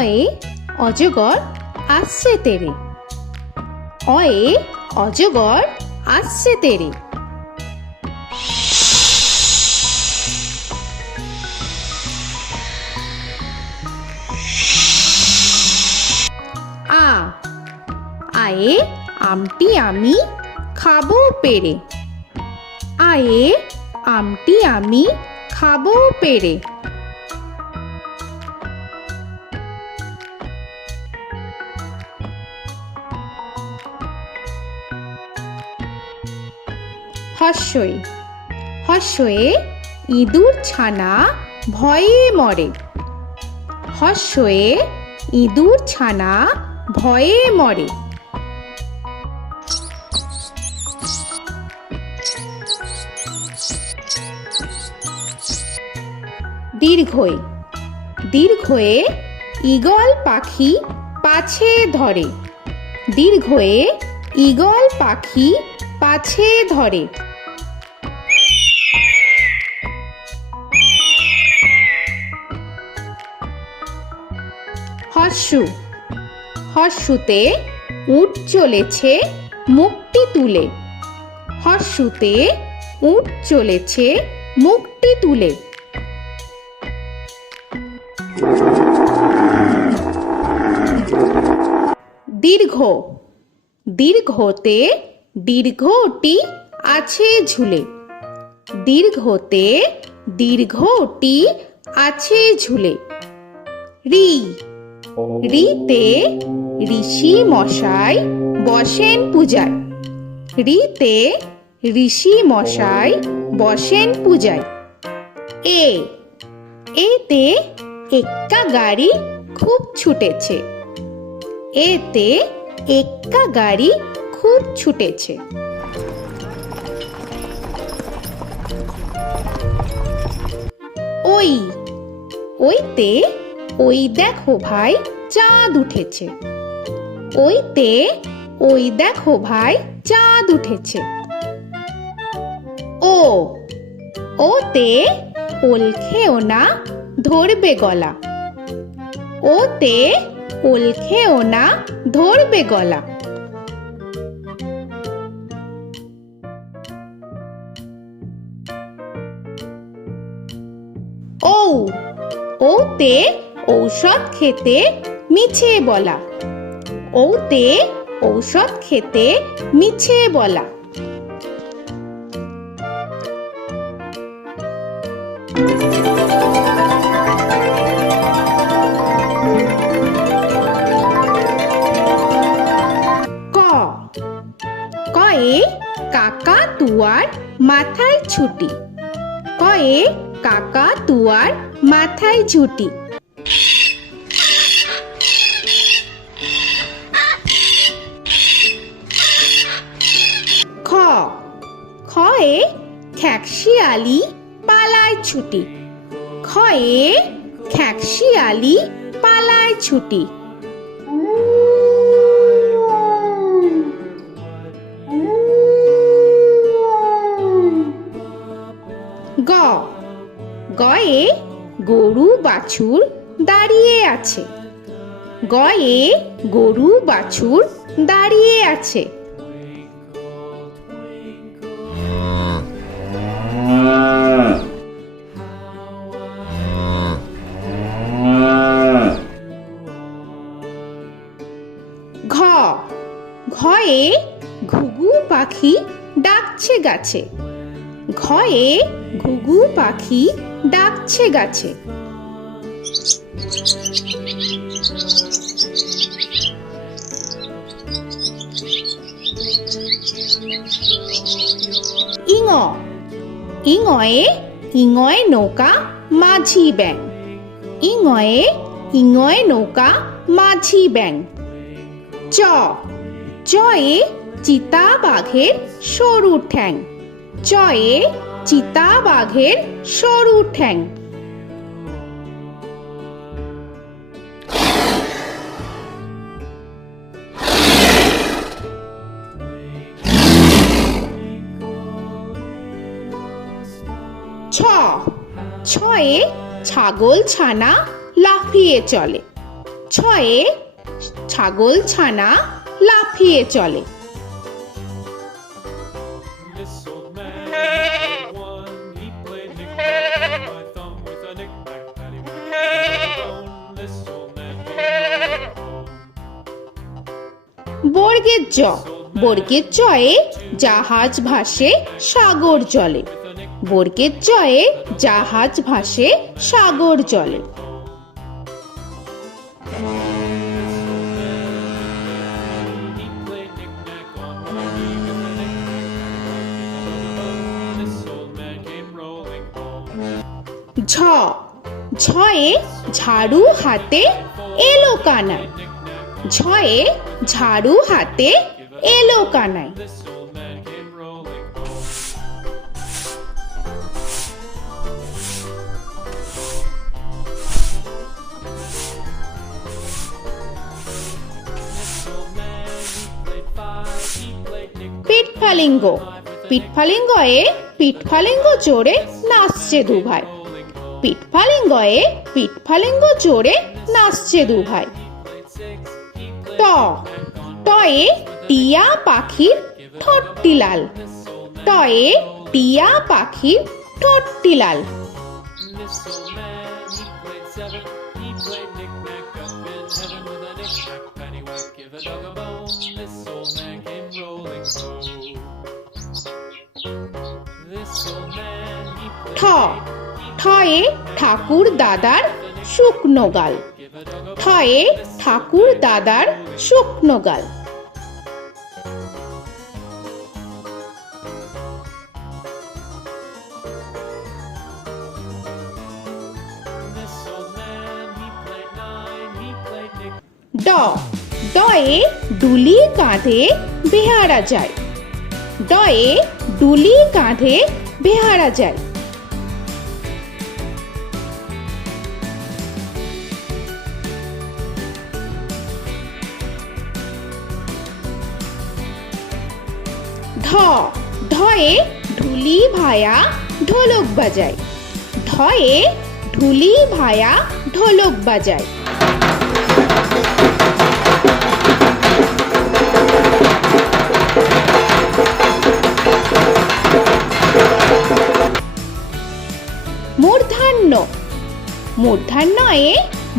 অয়ে অজগর আসছে তেরে। অয়ে অজগর আসছে তেরে। আ আয়ে আমটি আমি খাবো পেরে। আয়ে আমটি আমি খাবো পেরে। হর্ষই হর্ষয়ে ইঁদুর ছানা ভয়ে মরে। হর্ষয়ে ইঁদুর ছানা ভয়ে মরে। দীর্ঘই দীর্ঘয়ে ঈগল পাখি পাছে ধরে। দীর্ঘয়ে ঈগল পাখি পাছে ধরে। হর্ষু হর্ষুতে উট চলেছে মুখটি তুলে। হর্ষুতে উট চলেছে মুখটি তুলে। দীর্ঘ দীর্ঘতে দীর্ঘটি আছে ঝুলে। দীর্ঘতে দীর্ঘটি আছে ঝুলে। রি রিতে ঋষি মশাই বসেন পূজায়। রিতে ঋষি মশাই বসেন পূজায়। এ এতে এক্কা গাড়ি খুব ছুটেছে। এতে এক্কা গাড়ি খুব ছুটেছে। ওই ওইতে ওই দেখো ভাই চাঁদ উঠেছে। ওইতে ওই দেখো ভাই চাঁদ উঠেছে। ও ওতে ওল খেও না ধরবে গলা। ওতে ওল খেও না ধরবে গলা। ঔ ওতে ঔষধ খেতে মিছে বলা। ওতে ঔষধ খেতে মিছে বলা। ক কয়ে কাকা তুয়ার মাথায় ছুটি। কয়ে কাকা তুয়ার মাথায় ঝুটি। খ খয়ে খ্যাকশিয়ালি পালায় ছুটি। খয়ে খ্যাকশিয়ালি পালায় ছুটি। গ গয়ে গরু বাছুর দাঁড়িয়ে আছে। গয়ে গরু বাছুর দাঁড়িয়ে আছে। ঘ ঘয়ে ঘুঘু পাখি ডাকছে গাছে। ঘয়ে ঘুঘু পাখি ডাকছে গাছে। ইঙ ইঙয়ে ইঙয়ে নৌকা মাঝি ব্যাং। ইঙয়ে ইঙয়ে নৌকা মাঝি ব্যাং। চ চয়ে চিতা বাঘের সরু ঠ্যাং। চয়ে চিতা বাঘের সরু ঠ্যাং। ছ ছয়ে ছাগল ছানা লাফিয়ে চলে। ছয়ে ছাগল ছানা লাফিয়ে চলে। This old man had one. He played knick-knack on my thumb with a knick-knack, paddywhack, this old man came home. বর্গের জ, বর্গের জয়ে জাহাজ ভাসে সাগর জলে। বর্গের জয়ে জাহাজ ভাসে সাগর জলে। He played knick-knack on my knee with a knick-knack, this old man came rolling home. ঝ, ঝয়ে ঝাড়ু হাতে এলো কানাই। ঝয়ে ঝাড়ু হাতে এলো Kanai. This old man came rolling home. This old man, he played five. He played knick-knack. পিঠফালিঙ্গ, পিঠফালিঙ্গয়ে পিঠফালিঙ্গ জোরে নাচছে দুভাই। পিঠফালিঙ্গয়ে পিঠফালিঙ্গ জোরে নাচছে দুভাই। ট, টয়ে টিয়া পাখির ঠোঁটটি লাল। টয়ে টিয়া পাখির ঠোঁটটি লাল। This old man, he played seven. He played knick-knack up in heaven with a knick-knack, paddywhack, give a dog a bone. This old man came rolling home. This old man, he ঠ, played ঠয়ে ঠাকুর দাদার শুকনো গাল। give a dog a ঠয়ে ঠাকুর দাদার শুকনো গাল। This old man, he played nine. He played knick. ড, ডয়ে ডুলি কাঁধে বেহারা যায়। ডয়ে ডুলি কাঁধে বেহারা যায়। ঢ, ঢয়ে ঢুলি ভায়া ঢোলক বাজায়। ঢয়ে ঢুলি ভায়া ঢোলক বাজায়। মূর্ধন্য, মূর্ধন্যয়ে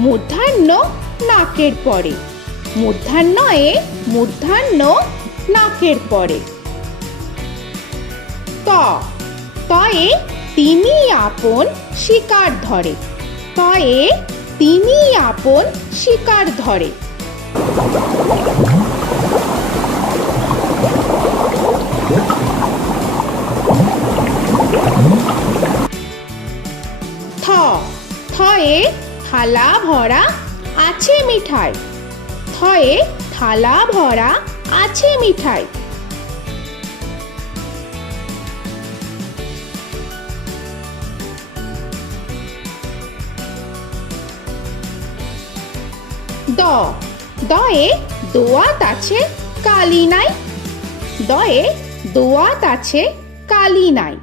মূর্ধন্য নাকের পরে। মূর্ধন্যয়ে মূর্ধন্য নাকের পরে। ত, তয়ে তিনি আপন শিকার ধরে। তয়ে তিনি আপন শিকার ধরে। থ, থয়ে থালা ভরা আছে মিঠাই। থয়ে থালা ভরা আছে মিঠাই। দ, দয়ে দোয়াত আছে কালি নাই। দয়ে দোয়াত আছে কালি নাই।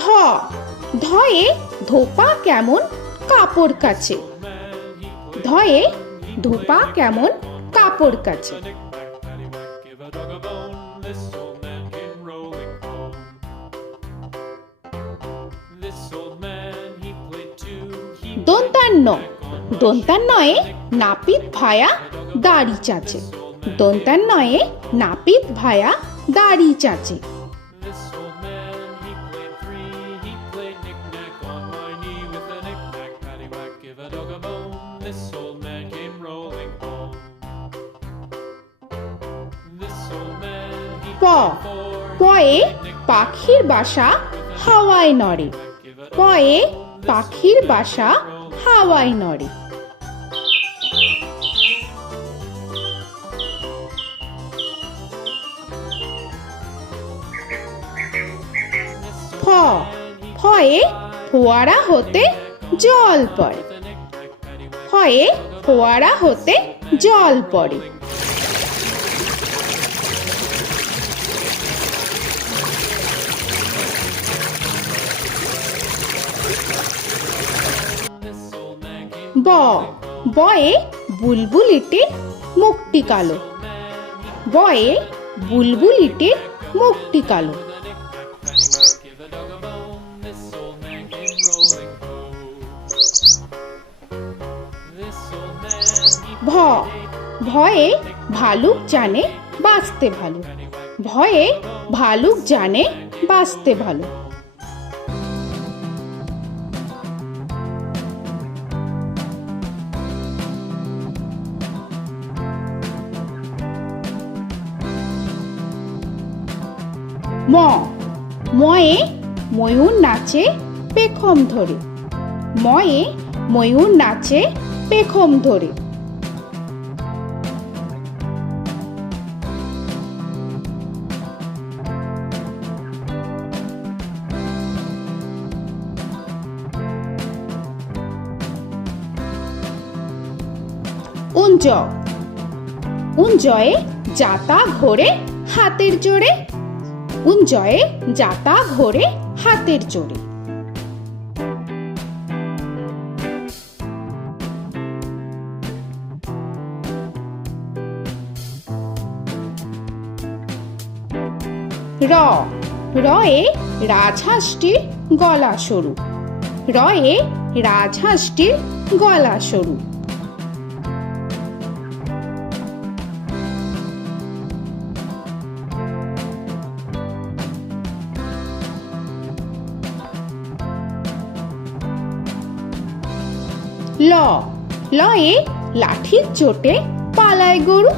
ধ, ধয়ে ধোপা কেমন কাপড় কাচে। ধয়ে ধোপা কেমন কাপড় কাচে। Knick-knack, paddywhack, give a dog a bone. This old man came rolling home. This old man, he played two. He দন্তান্ন, দন্তান্নয়ে নাপিত ভায়া দাড়ি চাচে। দন্তান্নয়ে নাপিত ভায়া দাড়ি চাচে। This old man, he played three. He played knick-knack on my knee with a knick-knack, paddywhack, give a dog a bone. This old man came rolling home. This old man, he প, played four. পয়ে পাখির বাসা হাওয়ায় নড়ে। পয়ে পাখির বাসা হাওয়ায় নড়ে। ফ, ফয়ে ফোয়ারা হতে জল পড়ে। ফয়ে ফোয়ারা হতে জল পড়ে। ব বয়ে বুলবুলিটির মুখটি কালো। বয়ে বুলবুলিটির মুখটি কালো। Give a dog a bone, this old man came rolling home. This old man, he ভ ভয়ে ভালুক জানে বাঁচতে ভালো। ভয়ে ভালুক জানে বাঁচতে ভালো। ম ময়ে ময়ূর নাচে পেখম ধরে। ময়ে ময়ূর নাচে পেখম ধরে। উঞ্জ উঞ্জয়ে যাতা ঘোরে হাতের জোরে। উঞ্জয়ে যাতা ঘোরে হাতের জোরে। র রয়ে রাজহাঁসটির গলা সরু। রয়ে রাজহাঁসটির গলা সরু। ল লয়ে লাঠির চোটে পালায় গরু।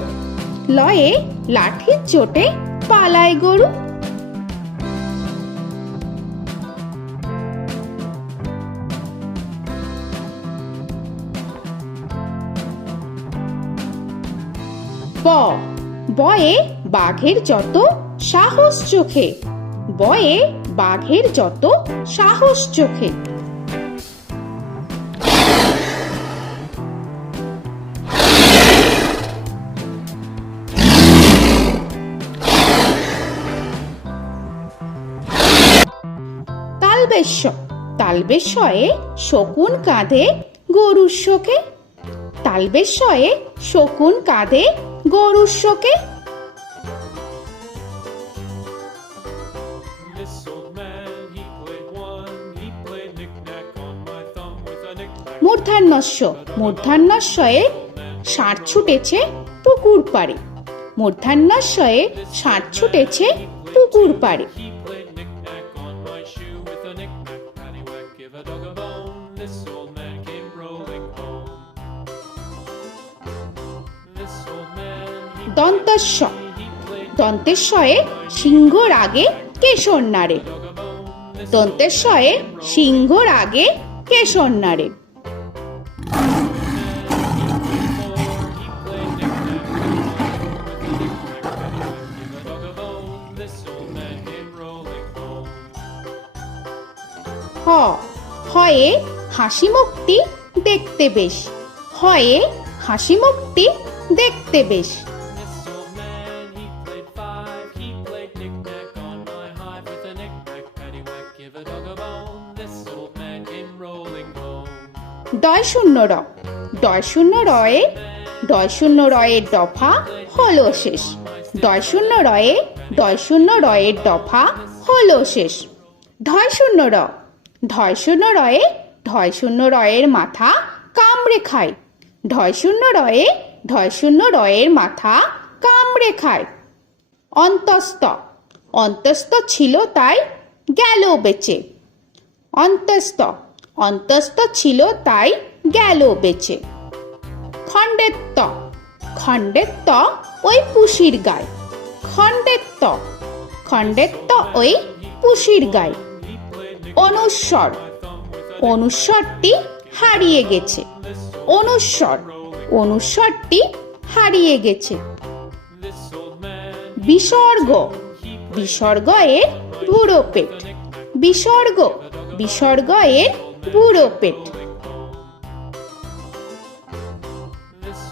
লয়ে লাঠির চোটে পালায় গরু। ব বয়ে বাঘের যত সাহস চোখে। বয়ে বাঘের যত সাহস চোখে। তালবেশ্য তালবেশ্যয়ে শকুন কাঁধে গরুর শোকে। তালবেশ্যয়ে শকুন কাঁধে গরুর শোকে। This old man, he played one, he played knick-knack on my thumb with a knick-knack. মূর্ধন্যস্য মূর্ধন্যস্বয়ে ষাঁড় ছুটেছে পুকুর পাড়ে। মূর্ধন্যস্বয়ে ষাঁড় ছুটেছে পুকুর পাড়ে। He played knick-knack on my shoe with a knick-knack, paddywhack, give a dog a bone. This old man came rolling home. This old man, he দন্তস্ব played দন্তেশ্বয়ে সিংহর আগে কেশর নাড়ে। dog a bone. This দন্তেশ্বয়ে সিংহর আগে কেশর নাড়ে। he played knick-knack with a knick-knack, paddywhack, give a dog a bone. This old man came rolling home. হ হয়ে হাসি মুখটি দেখতে বেশ। হয়ে হাসি মুখটি দেখতে বেশ। This old man, he played five, he played knick-knack on my hive with a knick-knack, paddywhack, give a dog a bone. This old man came rolling home. ডয় শূন্য র ডয় শূন্য রয়ে ডয় শূন্য রয়ের দফা হলো শেষ। ডয় শূন্য রয়ে ডয় শূন্য রয়ের দফা হলো শেষ। ঢয় শূন্য র ঢয় শূন্য রয়ে ঢয় শূন্য রয়ের মাথা কামড়ে খায়। ঢয় শূন্য রয়ে ঢয় শূন্য রয়ের মাথা কামড়ে খায়। অন্তস্থ অন্তস্থ ছিল তাই গেল বেঁচে। অন্তস্থ অন্তস্থ ছিল তাই গেল বেঁচে। খণ্ডেত্ব খণ্ডেত্ব ওই পুষির গায়। খণ্ডেত্ব খণ্ডেত্ব ওই পুষির গায়। অনুস্বর অনুস্বরটি হারিয়ে গেছে। অনুস্বর অনুস্বরটি হারিয়ে গেছে। This old man, বিসর্গ বিসর্গ এর বুড়ো পেট। বিসর্গ বিসর্গ এর বুড়ো পেট। this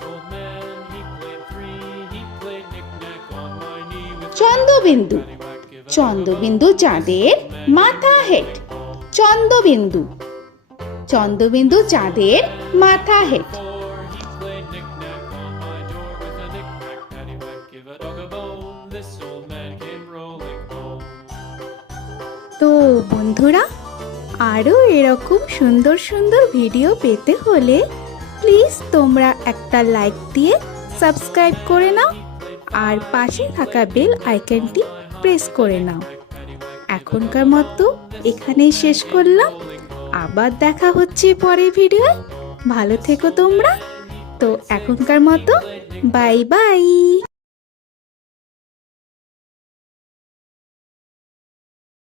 old man, he played three, he played knick-knack on my knee with Chandrabindu paddywhack, give a Chandrabindu চাঁদের মাথা হেট। চন্দ্রবিন্দু চন্দ্রবিন্দু চাঁদের মাথা head. Before he played knick-knack on my door with a knick-knack, paddywhack, give a dog a bone. This old man came rolling home. তো বন্ধুরা, আরও এরকম সুন্দর সুন্দর ভিডিও পেতে হলে প্লিজ তোমরা একটা লাইক দিয়ে সাবস্ক্রাইব করে নাও আর পাশে থাকা বেল আইকনটি প্রেস করে নাও। এখনকার মতো এখানেই শেষ করলাম, আবার দেখা হচ্ছে পরের ভিডিও। ভালো থেকো তোমরা। তো এখনকার মতো বাই বাই।